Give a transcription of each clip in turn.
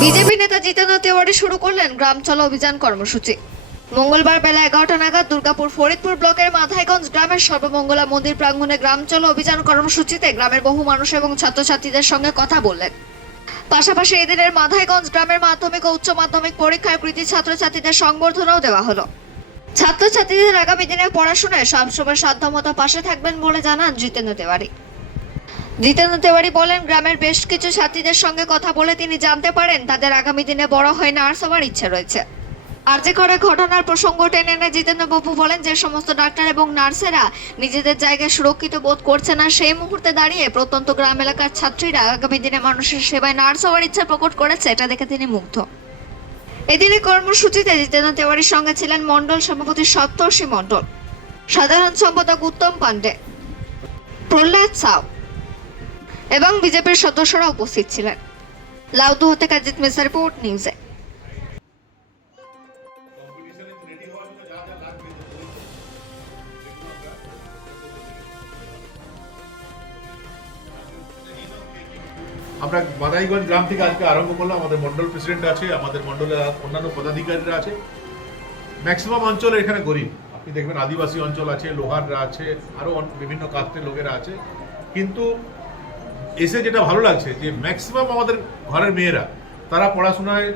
BJP নেতা জিতেন্দ্র তেওয়ারি শুরু করলেন গ্রাম চলো অভিযান কর্মসূচি। মঙ্গলবার বেলা এগারোটা নাগাদ দুর্গাপুর ফরিদপুর ব্লকের মাথাইগঞ্জ গ্রামের সর্বমঙ্গলা মন্দির প্রাঙ্গণে গ্রাম চলো অভিযান কর্মসূচিতে গ্রামের বহু মানুষ এবং ছাত্রছাত্রীদের সঙ্গে কথা বললেন। পাশাপাশি এদিনের মাথাইগঞ্জ গ্রামের মাধ্যমিক ও উচ্চ মাধ্যমিক পরীক্ষায় কৃতি ছাত্রছাত্রীদের সংবর্ধনাও দেওয়া হলো। ছাত্রছাত্রীদের আগামী দিনের পড়াশোনায় সবসময় সাধ্যমতো পাশে থাকবেন বলে জানান জিতেন্দ্র তেওয়ারি। জিতেন্দ্র তেওয়ারি বলেন, গ্রামের বেশ কিছু ছাত্রীদের সঙ্গে কথা বলে তিনি জানতে পারেন, তাদের আগামী দিনে বড় হয়ে নার্স হওয়ার ইচ্ছে রয়েছে। আর যে করে ঘটনার প্রসঙ্গ টেনে এনে জিতেন্দ্র বাবু বলেন যে, সমস্ত ডাক্তার এবং নার্সেরা নিজেদের জায়গায় সুরক্ষিত বোধ করছে না। সেই মুহূর্তে দাঁড়িয়ে প্রত্যন্ত গ্রাম এলাকার ছাত্রীরা আগামী দিনে মানুষের সেবায় নার্স হওয়ার ইচ্ছা প্রকট করেছে, এটা দেখে তিনি মুগ্ধ। এদিনে কর্মসূচিতে জিতেন্দ্র তেওয়ারির সঙ্গে ছিলেন মণ্ডল সভাপতি সপ্তর্ষি মণ্ডল। সাধারণ সম্পাদক উত্তম পান্ডে প্রহ্লাদ সাউ। এবং বিজেপির সদস্যরা উপস্থিত ছিলেন। লাউদু হতে কাজিত মিসা রিপোর্ট, নিউজে। আমরা বাদাইগঞ্জ গ্রাম থেকে আজকে আরম্ভ করলাম। আমাদের মন্ডল প্রেসিডেন্ট আছে, আমাদের মন্ডলের অন্যান্য পদাধিকারীরা আছে। ম্যাক্সিমাম অঞ্চল এখানে গরিব। আপনি দেখবেন আদিবাসী অঞ্চল আছে, লোহাররা আছে আরও বিভিন্ন কাস্টের লোকেরা আছে। কিন্তু এসে যেটা ভালো লাগছে যে ম্যাক্সিমাম আমাদের ঘরের মেয়েরা, তারা পড়াশোনায়,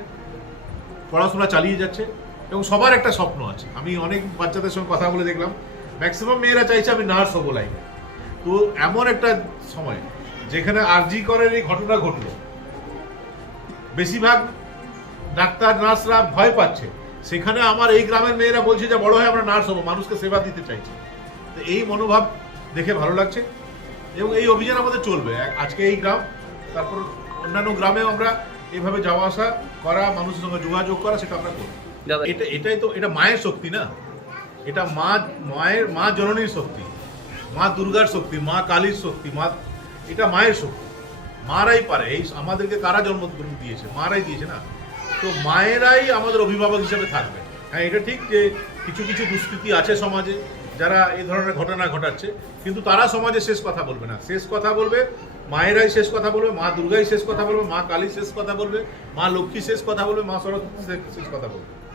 পড়াশোনা চালিয়ে যাচ্ছে এবং সবার একটা স্বপ্ন আছে। আমি অনেক বাচ্চাদের সঙ্গে কথা বলে দেখলাম ম্যাক্সিমাম মেয়েরা চাইছে আমি নার্স হব লাইফে। তো এমন একটা সময় যেখানে আরজি করের এই ঘটনা ঘটলো। বেশিরভাগ ডাক্তার, নার্সরা ভয় পাচ্ছে। সেখানে আমার এই গ্রামের মেয়েরা বলছে যে, বড় হয়ে আমরা নার্স হব, মানুষকে সেবা দিতে চাইছি। তো এই মনোভাব দেখে ভালো লাগছে। এবং এই অভিযান আমাদের চলবে। আজকে এই গ্রাম তারপর অন্যান্য গ্রামেও আমরা এইভাবে যাওয়া আসা করা মানুষের সঙ্গে যোগাযোগ করা সেটা আমরা করব। এটা এটাই তো এটা মায়ের শক্তি না? এটা মা মায়ের মা জননীর শক্তি মা দুর্গার শক্তি মা কালীর শক্তি মা এটা মায়ের শক্তি। মারাই পারে এই আমাদেরকে কারা জন্ম দিয়েছে? মারাই দিয়েছে না? তো মায়েরাই আমাদের অভিভাবক হিসেবে থাকবে। হ্যাঁ এটা ঠিক যে কিছু কিছু দুষ্কৃতি আছে সমাজে যারা এই ধরনের ঘটনা ঘটাচ্ছে, কিন্তু তারা সমাজে শেষ কথা বলবে না। শেষ কথা বলবে, মায়েরাই শেষ কথা বলবে, মা দুর্গাই শেষ কথা বলবে, মা কালী শেষ কথা বলবে, মা লক্ষ্মী শেষ কথা বলবে, মা সরস্বতী শেষ- কথা বলবে।